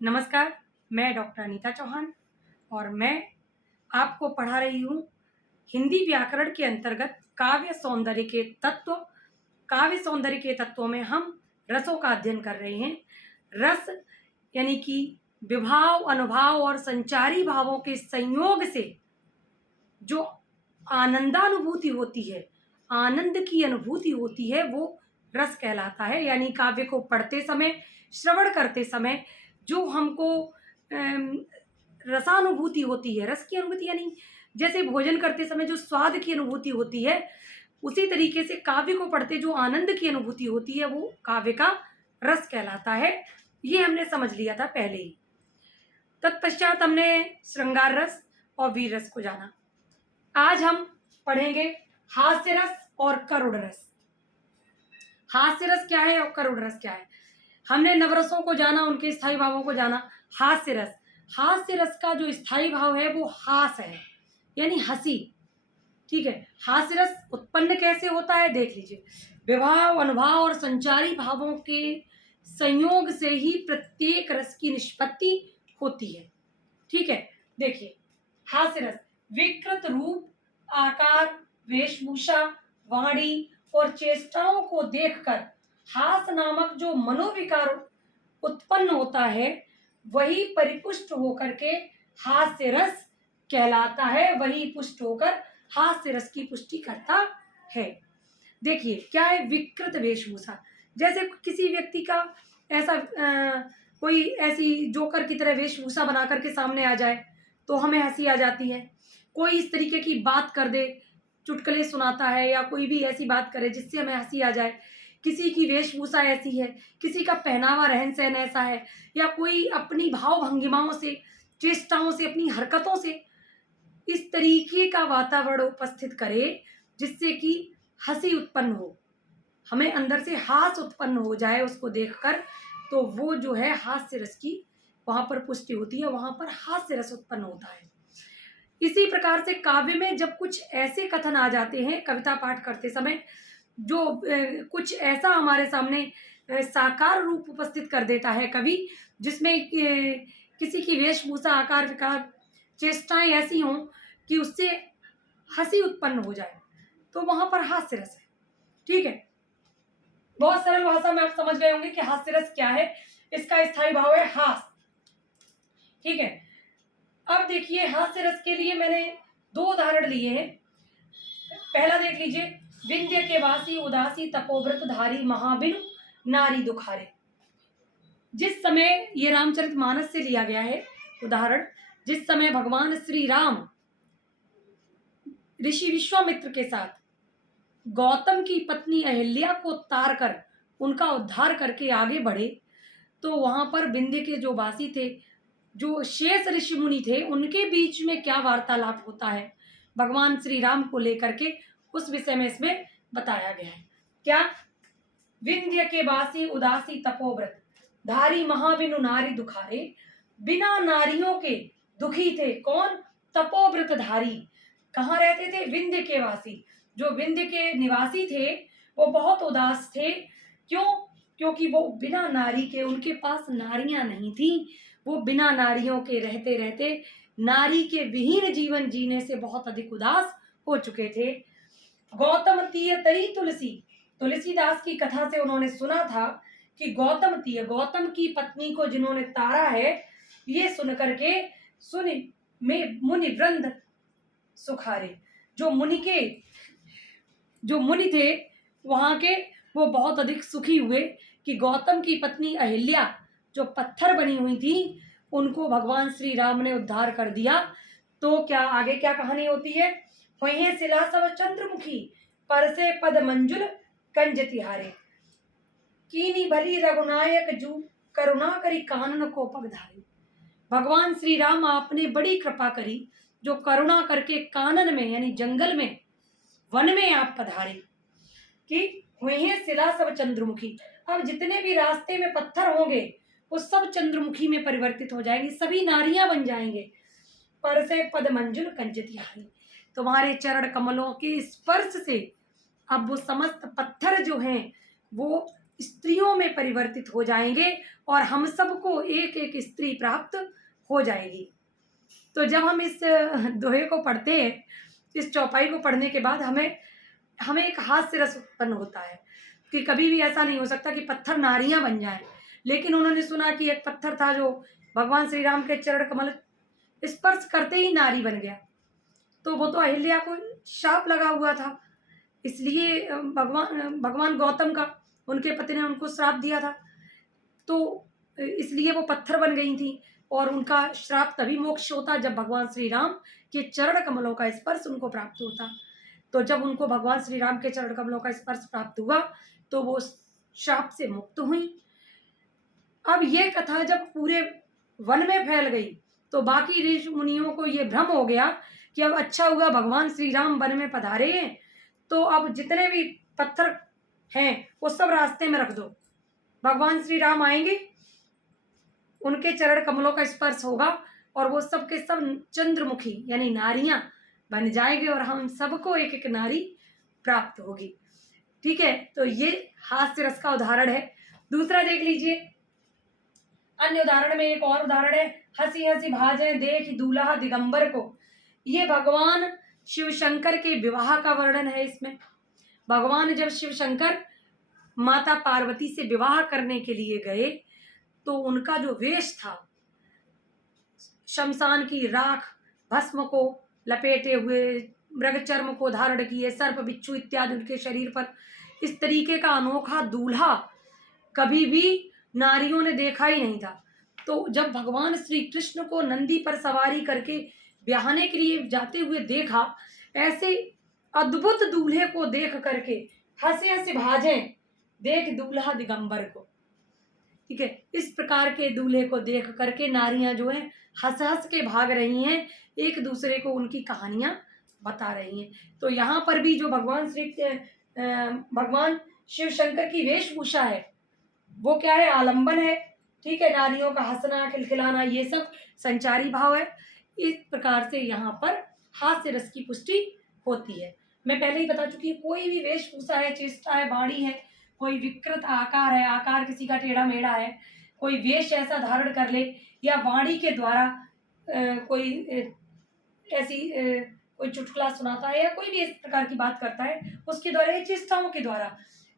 नमस्कार, मैं डॉक्टर अनीता चौहान और मैं आपको पढ़ा रही हूँ हिंदी व्याकरण के अंतर्गत काव्य सौंदर्य के तत्व। काव्य सौंदर्य के तत्वों में हम रसों का अध्ययन कर रहे हैं। रस यानी कि विभाव, अनुभाव और संचारी भावों के संयोग से जो आनंदानुभूति होती है, आनंद की अनुभूति होती है, वो रस कहलाता है। यानी काव्य को पढ़ते समय, श्रवण करते समय जो हमको रसानुभूति होती है, रस की अनुभूति यानी जैसे भोजन करते समय जो स्वाद की अनुभूति होती है, उसी तरीके से काव्य को पढ़ते जो आनंद की अनुभूति होती है, वो काव्य का रस कहलाता है। ये हमने समझ लिया था पहले ही। तत्पश्चात हमने श्रृंगार रस और वीर रस को जाना। आज हम पढ़ेंगे हास्य रस और करुण रस। हास्य रस क्या है और करुण रस क्या है? हमने नवरसों को जाना, उनके स्थायी भावों को जाना। हास्य रस, हास्य रस का जो स्थायी भाव है वो हास है, यानी हंसी। ठीक है, हास्य रस उत्पन्न कैसे होता है देख लीजिए। विभाव, अनुभाव और संचारी भावों के संयोग से ही प्रत्येक रस की निष्पत्ति होती है। ठीक है, देखिए हास्य रस विकृत रूप, आकार, वेशभूषा, वाणी और चेष्टाओं को देखकर हास नामक जो मनोविकार उत्पन्न होता है, वही परिपुष्ट होकर के हास्य रस कहलाता है। वही पुष्ट होकर हास्य रस की पुष्टि करता है। देखिए क्या है विकृत वेशभूषा। जैसे किसी व्यक्ति का ऐसा कोई ऐसी जोकर की तरह वेशभूषा बना करके सामने आ जाए तो हमें हंसी आ जाती है। कोई इस तरीके की बात कर दे, चुटकुले सुनाता है या कोई भी ऐसी बात करे जिससे हमें हंसी आ जाए। किसी की वेशभूषा ऐसी है, किसी का पहनावा रहन सहन ऐसा है, या कोई अपनी भाव भंगिमाओं से, चेष्टाओं से, अपनी हरकतों से इस तरीके का वातावरण उपस्थित करे जिससे कि हंसी उत्पन्न हो, हमें अंदर से हास उत्पन्न हो जाए उसको देखकर, तो वो जो है हास्य रस की वहां पर पुष्टि होती है, वहां पर हास्य रस उत्पन्न होता है। इसी प्रकार से काव्य में जब कुछ ऐसे कथन आ जाते हैं कविता पाठ करते समय, जो कुछ ऐसा हमारे सामने साकार रूप उपस्थित कर देता है कवि, जिसमें किसी की वेशभूषा, आकार, विकार, चेष्टाएं ऐसी हों कि उससे हंसी उत्पन्न हो जाए, तो वहां पर हास्य रस है। ठीक है, बहुत सरल भाषा में आप समझ गए होंगे कि हास्य रस क्या है। इसका स्थायी भाव है हास। ठीक है, अब देखिए हास्य रस के लिए मैंने दो उदाहरण लिए हैं। पहला देख लीजिए, विंध्य के वासी उदासी तपोव्रत धारी महाबिन नारी दुखारे। जिस समय ये रामचरितमानस से लिया गया है उदाहरण, जिस समय भगवान श्री राम ऋषि विश्वामित्र के साथ गौतम की पत्नी अहिल्या को तार कर उनका उद्धार करके आगे बढ़े, तो वहां पर विंध्य के जो वासी थे, जो शेष ऋषि मुनि थे, उनके बीच में क्या वार्तालाप होता है भगवान श्री राम को लेकर के, उस विषय में इसमें बताया गया है। क्या? विंध्य के वासी उदासी तपोव्रत धारी महाबिनु नारी दुखारे। बिना नारियों के दुखी थे कौन? तपोव्रत धारी। कहाँ रहते थे? विंध्य के वासी। जो विंध्य के निवासी थे वो बहुत उदास थे। क्यों? क्योंकि वो बिना नारी के, उनके पास नारियां नहीं थी। वो बिना नारियों के रहते रहते नारी के विहीन जीवन जीने से बहुत अधिक उदास हो चुके थे। गौतम तीय तरी तुलसी, तुलसीदास की कथा से उन्होंने सुना था कि गौतम तीय, गौतम की पत्नी को जिन्होंने तारा है, ये सुन करके सुनि में मुनि वृंद सुखारे। जो मुनि थे वहां के, वो बहुत अधिक सुखी हुए कि गौतम की पत्नी अहिल्या जो पत्थर बनी हुई थी, उनको भगवान श्री राम ने उद्धार कर दिया। तो क्या आगे क्या कहानी होती है? वहीं शिला सब चंद्रमुखी, परसे पद मंजुल कंज तिहारे। कीनी भली रघुनायक जू, करुणा करी कानन को पगधारे। भगवान श्री राम आपने बड़ी कृपा करी, जो करुणा करके कानन में यानी जंगल में, वन में आप पधारे कि हुए शिला सब चंद्रमुखी। अब जितने भी रास्ते में पत्थर होंगे वो सब चंद्रमुखी में परिवर्तित हो जाएंगे, सभी नारियां बन जाएंगे। पर से पद मंजुल कंजतिहारी, तुम्हारे चरण कमलों के स्पर्श से अब वो समस्त पत्थर जो हैं वो स्त्रियों में परिवर्तित हो जाएंगे और हम सबको एक एक स्त्री प्राप्त हो जाएगी। तो जब हम इस दोहे को पढ़ते हैं, इस चौपाई को पढ़ने के बाद हमें हमें एक हास्य रस उत्पन्न होता है कि कभी भी ऐसा नहीं हो सकता कि पत्थर नारियां बन जाएं। लेकिन उन्होंने सुना कि एक पत्थर था जो भगवान श्री राम के चरण कमल स्पर्श करते ही नारी बन गया। तो वो तो अहिल्या को शाप लगा हुआ था, इसलिए भगवान गौतम का, उनके पति ने उनको श्राप दिया था, तो इसलिए वो पत्थर बन गई थी। और उनका श्राप तभी मोक्ष होता जब भगवान श्री राम के चरण कमलों का स्पर्श उनको प्राप्त होता। तो जब उनको भगवान श्री राम के चरण कमलों का स्पर्श प्राप्त हुआ तो वो श्राप से मुक्त हुई। अब ये कथा जब पूरे वन में फैल गई तो बाकी ऋषि मुनियों को ये भ्रम हो गया कि अब अच्छा हुआ भगवान श्री राम वन में पधारे हैं, तो अब जितने भी पत्थर हैं वो सब रास्ते में रख दो, भगवान श्री राम आएंगे, उनके चरण कमलों का स्पर्श होगा और वो सब के सब चंद्रमुखी यानी नारियां बन जाएंगे और हम सबको एक एक नारी प्राप्त होगी। ठीक है, तो ये हास्य रस का उदाहरण है। दूसरा देख लीजिए, अन्य उदाहरण में एक और उदाहरण है, हंसी हंसी भाजे देख दूल्हा दिगंबर को। ये भगवान शिव शंकर के विवाह का वर्णन है। इसमें भगवान जब शिव शंकर माता पार्वती से विवाह करने के लिए गए तो उनका जो वेश था, शमशान की राख भस्म को लपेटे हुए, मृग चर्म को धारण किए, सर्प बिच्छू इत्यादि उनके शरीर पर, इस तरीके का अनोखा दूल्हा कभी भी नारियों ने देखा ही नहीं था। तो जब भगवान श्री कृष्ण को नंदी पर सवारी करके ब्याहने के लिए जाते हुए देखा, ऐसे अद्भुत दूल्हे को देख करके हंसे हंसे भाजे देख दूल्हा दिगंबर को। ठीक है, इस प्रकार के दूल्हे को देख करके नारियां जो है हंस हंस के भाग रही हैं, एक दूसरे को उनकी कहानियां बता रही हैं। तो यहाँ पर भी जो भगवान शिव शंकर की वेशभूषा है वो क्या है, आलंबन है। ठीक है, नारियों का हंसना खिलखिलाना ये सब संचारी भाव है। इस प्रकार से यहाँ पर हास्य रस की पुष्टि होती है। मैं पहले ही बता चुकी हूँ, कोई भी वेशभूषा है, चेष्टा है, वाणी है, कोई विकृत आकार है, आकार किसी का टेढ़ा मेढ़ा है, कोई वेश ऐसा धारण कर ले, या वाणी के द्वारा कोई ऐसी कोई चुटकुला सुनाता है या कोई भी इस प्रकार की बात करता है, उसके द्वारा, ये चेष्टाओं के द्वारा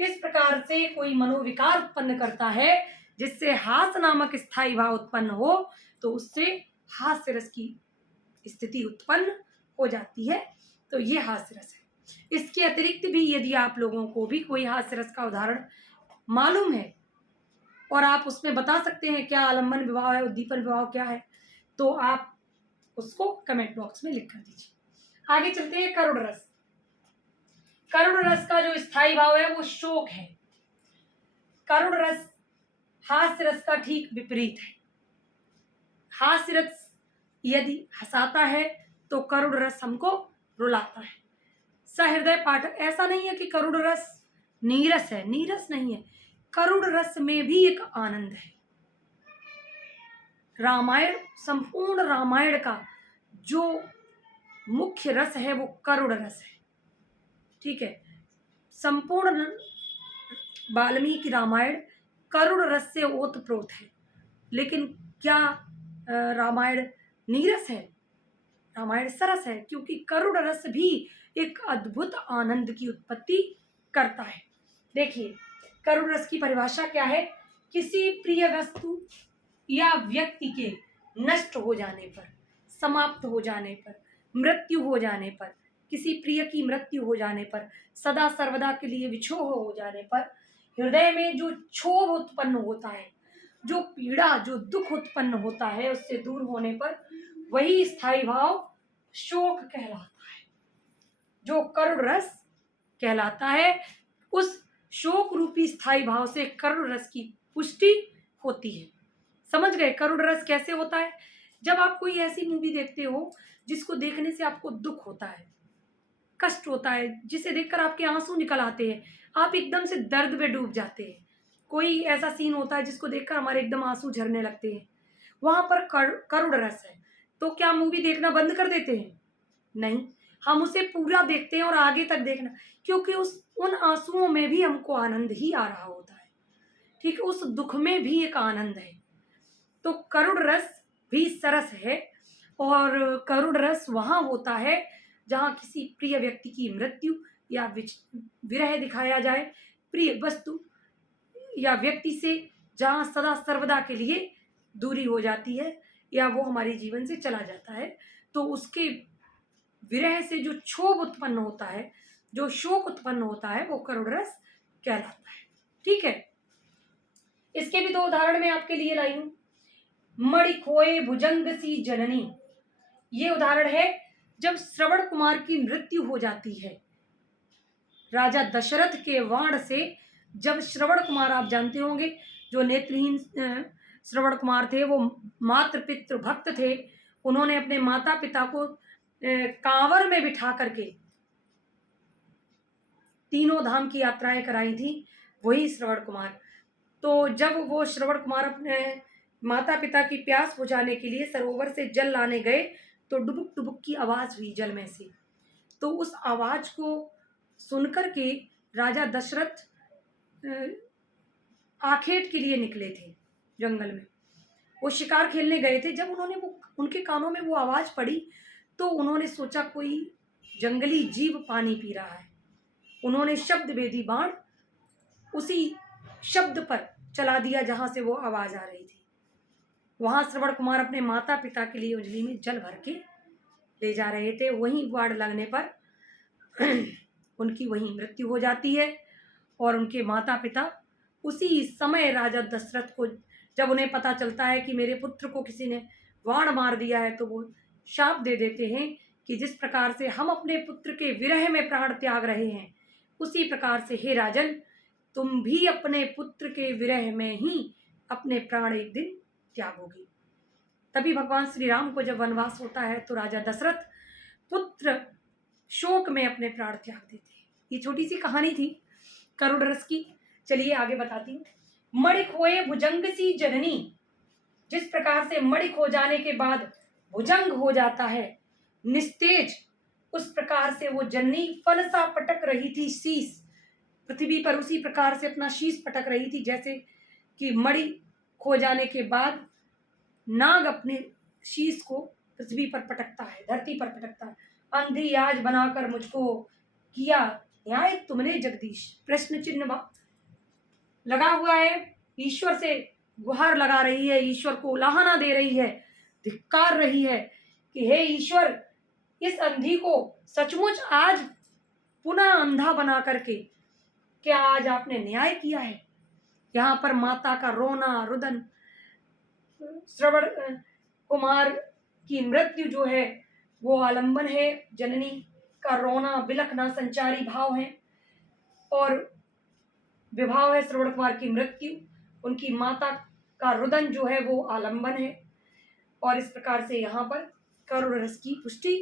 इस प्रकार से कोई मनोविकार उत्पन्न करता है जिससे हास नामक स्थायी भाव उत्पन्न हो, तो उससे हास्य रस की स्थिति उत्पन्न हो जाती है। तो ये हास्य रस है। इसके अतिरिक्त भी यदि आप लोगों को भी कोई हास्य रस का उदाहरण मालूम है और आप उसमें बता सकते हैं क्या आलम्बन विवाह है, उद्दीपन विवाह क्या है, तो आप उसको कमेंट बॉक्स में लिख कर दीजिए। आगे चलते हैं करुण रस। करुण रस का जो स्थायी भाव है वो शोक है। करुण रस हास्य रस का ठीक विपरीत है। हास्य रस यदि हंसाता है तो करुण रस हमको रुलाता है। सहृदय पाठक, ऐसा नहीं है कि करुण रस नीरस है, नीरस नहीं है, करुण रस में भी एक आनंद है। रामायण, संपूर्ण रामायण का जो मुख्य रस है वो करुण रस है। ठीक है, संपूर्ण वाल्मीकि रामायण करुण रस से ओतप्रोत है। लेकिन क्या रामायण नीरस है? रामायण सरस है, क्योंकि करुण रस भी एक अद्भुत आनंद की उत्पत्ति करता है। देखिए, करुण रस की परिभाषा क्या है? किसी प्रिय वस्तु या व्यक्ति के नष्ट हो जाने पर, समाप्त हो जाने पर, मृत्यु हो जाने पर, किसी प्रिय की मृत्यु हो जाने पर, सदा सर्वदा के लिए विछोह हो जाने पर हृदय में जो क्षोभ उत्पन्न होता है, जो पीड़ा, जो दुख उत्पन्न होता है, उससे दूर होने पर वही स्थायी भाव शोक कहलाता है, जो करुण रस कहलाता है। उस शोक रूपी स्थायी भाव से करुण रस की पुष्टि होती है। समझ गए करुण रस कैसे होता है? जब आप कोई ऐसी मूवी देखते हो जिसको देखने से आपको दुख होता है, कष्ट होता है, जिसे देखकर आपके आंसू निकल आते हैं, आप एकदम से दर्द में डूब जाते हैं। कोई ऐसा सीन होता है जिसको देखकर हमारे एकदम आंसू झरने लगते हैं, वहां पर करुण रस है। तो क्या मूवी देखना बंद कर देते हैं? नहीं, हम उसे पूरा देखते हैं और आगे तक देखना, क्योंकि उन आंसुओं में भी हमको आनंद ही आ रहा होता है। ठीक है, उस दुख में भी एक आनंद है। तो करुण रस भी सरस है, और करुण रस वहाँ होता है जहाँ किसी प्रिय व्यक्ति की मृत्यु या विरह दिखाया जाए, प्रिय वस्तु या व्यक्ति से जहाँ सदा सर्वदा के लिए दूरी हो जाती है या वो हमारे जीवन से चला जाता है, तो उसके विरह से जो क्षोभ उत्पन्न होता है, जो शोक उत्पन्न होता है, वो करुण रस कहलाता है। ठीक है, इसके भी दो उदाहरण मैं आपके लिए लाई हूं। मणि खोए भुजंग सी जननी, ये उदाहरण है जब श्रवण कुमार की मृत्यु हो जाती है। राजा दशरथ के वाण से जब श्रवण कुमार, आप जानते होंगे, जो नेत्रहीन श्रवण कुमार थे, वो मातृ पितृ भक्त थे। उन्होंने अपने माता पिता को कांवर में बिठा करके तीनों धाम की यात्राएं कराई थी, वही श्रवण कुमार। तो जब वो श्रवण कुमार अपने माता पिता की प्यास बुझाने के लिए सरोवर से जल लाने गए, तो डुबुक डुबुक की आवाज हुई जल में से। तो उस आवाज को सुनकर के राजा दशरथ आखेट के लिए निकले थे जंगल में, वो शिकार खेलने गए थे। जब उनके कानों में वो आवाज पड़ी, तो उन्होंने सोचा कोई जंगली जीव पानी पी रहा है। उन्होंने शब्द भेदी बाण उसी शब्द पर चला दिया जहां से वो आवाज आ रही थी। वहां श्रवण कुमार अपने माता पिता के लिए उंजली में जल भर के ले जा रहे थे। वहीं बाढ़ लगने पर उनकी वहीं मृत्यु हो जाती है, और उनके माता पिता उसी समय राजा दशरथ को, जब उन्हें पता चलता है कि मेरे पुत्र को किसी ने वाण मार दिया है, तो वो शाप दे देते हैं कि जिस प्रकार से हम अपने पुत्र के विरह में प्राण त्याग रहे हैं, उसी प्रकार से हे राजन, तुम भी अपने पुत्र के विरह में ही अपने प्राण एक दिन त्यागोगे। तभी भगवान श्री राम को जब वनवास होता है, तो राजा दशरथ पुत्र शोक में अपने प्राण त्याग देते हैं। ये छोटी सी कहानी थी करुण रस की। चलिए आगे बताती हूँ। मणि खोए भुजंग सी जननी, जिस प्रकार से मणि खो जाने के बाद भुजंग हो जाता है, निस्तेज, उस प्रकार से वो जननी फलसा पटक रही थी शीश पृथ्वी पर, उसी प्रकार से अपना शीश पटक रही थी, जैसे कि मणि खो जाने के बाद नाग अपने शीश को पृथ्वी पर पटकता है, धरती पर पटकता है। अंधी आज बनाकर मुझको किया न्याय तुमने जगदीश, प्रश्न चिन्ह लगा हुआ है। ईश्वर से गुहार लगा रही है, ईश्वर को उलाहना दे रही है, धिक्कार रही है कि हे ईश्वर, इस अंधी को सचमुच आज पुनः अंधा बना करके क्या आज आपने न्याय किया है। यहाँ पर माता का रोना रुदन, श्रवण कुमार की मृत्यु जो है वो आलंबन है, जननी का रोना बिलखना संचारी भाव है, और विभाव है श्रवण कुमार की मृत्यु, उनकी माता का रुदन जो है वो आलंबन है। और इस प्रकार से यहाँ पर करुण रस की पुष्टि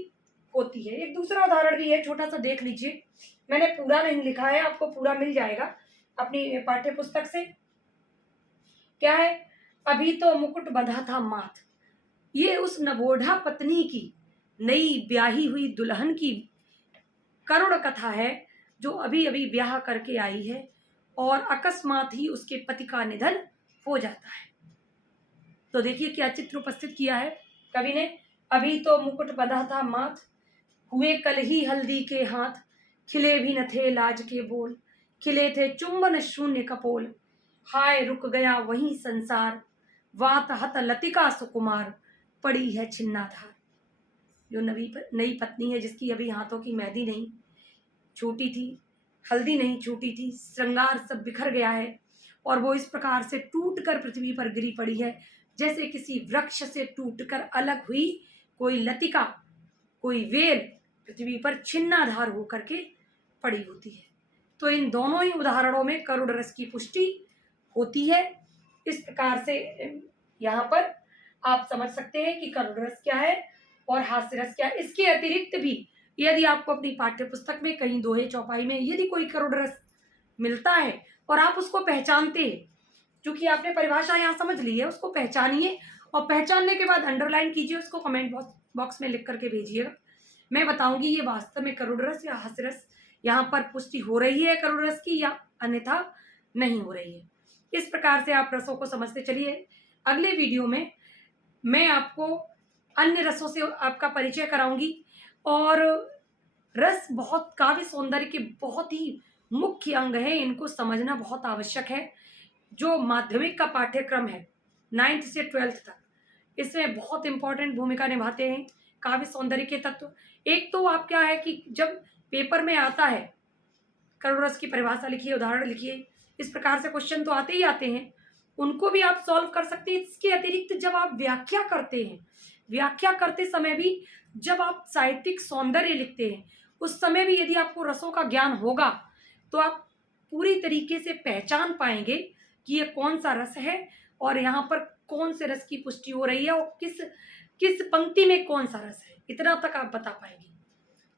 होती है। एक दूसरा उदाहरण भी है, छोटा सा देख लीजिए। मैंने पूरा नहीं लिखा है, आपको पूरा मिल जाएगा अपनी पाठ्य पुस्तक से। क्या है, अभी तो मुकुट बंधा था माथ, ये उस नवोढ़ा पत्नी की, नई ब्याही हुई दुल्हन की करुण कथा है, जो अभी अभी ब्याह करके आई है और अकस्मात ही उसके पति का निधन हो जाता है। तो देखिए क्या चित्र उपस्थित किया है कवि ने। अभी तो मुकुट बंधा था माथ, हुए कल ही हल्दी के हाथ, खिले भी न थे लाज के बोल, खिले थे चुंबन शून्य कपोल, हाय रुक गया वहीं संसार, वात हत लतिका सुकुमार, पड़ी है छिन्नाधार। जो नई पत्नी है, जिसकी अभी हाथों की मेहंदी नहीं छूटी थी, हल्दी नहीं छूटी थी, श्रृंगार सब बिखर गया है, और वो इस प्रकार से टूटकर पृथ्वी पर गिरी पड़ी है, जैसे किसी वृक्ष से टूटकर अलग हुई कोई लतिका, कोई वेल पृथ्वी पर छिन्नाधार होकर के पड़ी होती है। तो इन दोनों ही उदाहरणों में करुण रस की पुष्टि होती है। इस प्रकार से यहाँ पर आप समझ सकते हैं कि करुण रस क्या है और हास्य रस क्या है। इसके अतिरिक्त भी यदि आपको अपनी पाठ्य पुस्तक में कहीं दोहे चौपाई में यदि कोई करुण रस मिलता है और आप उसको पहचानते हैं, क्योंकि आपने परिभाषा यहाँ समझ ली है, उसको पहचानिए, और पहचानने के बाद अंडरलाइन कीजिए, उसको कमेंट बॉक्स में लिख करके भेजिएगा। मैं बताऊंगी ये वास्तव में करुण रस या हास्य रस यहाँ पर पुष्टि हो रही है करुण रस की, या अन्यथा नहीं हो रही है। इस प्रकार से आप रसों को समझते चलिए। अगले वीडियो में मैं आपको अन्य रसों से आपका परिचय कराऊंगी। और रस बहुत काव्य सौंदर्य के बहुत ही मुख्य अंग है, इनको समझना बहुत आवश्यक है। जो माध्यमिक का पाठ्यक्रम है 9th से 12th तक, इसमें बहुत इंपॉर्टेंट भूमिका निभाते हैं काव्य सौंदर्य के तत्व। एक तो आप क्या है कि जब पेपर में आता है करुण रस की परिभाषा लिखिए, उदाहरण लिखिए, इस प्रकार से क्वेश्चन तो आते ही आते हैं, उनको भी आप सॉल्व कर सकते हैं। इसके अतिरिक्त जब आप व्याख्या करते हैं, व्याख्या करते समय भी जब आप साहित्यिक सौंदर्य लिखते हैं, उस समय भी यदि आपको रसों का ज्ञान होगा तो आप पूरी तरीके से पहचान पाएंगे कि ये कौन सा रस है और यहाँ पर कौन से रस की पुष्टि हो रही है और किस किस पंक्ति में कौन सा रस है, इतना तक आप बता पाएंगे।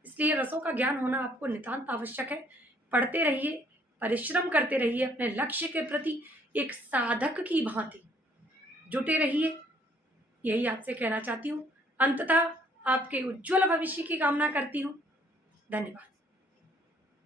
इसलिए रसों का ज्ञान होना आपको नितांत आवश्यक है। पढ़ते रहिए, परिश्रम करते रहिए, अपने लक्ष्य के प्रति एक साधक की भांति जुटे रहिए, यही आपसे कहना चाहती हूँ। अंततः आपके उज्ज्वल भविष्य की कामना करती हूँ। धन्यवाद।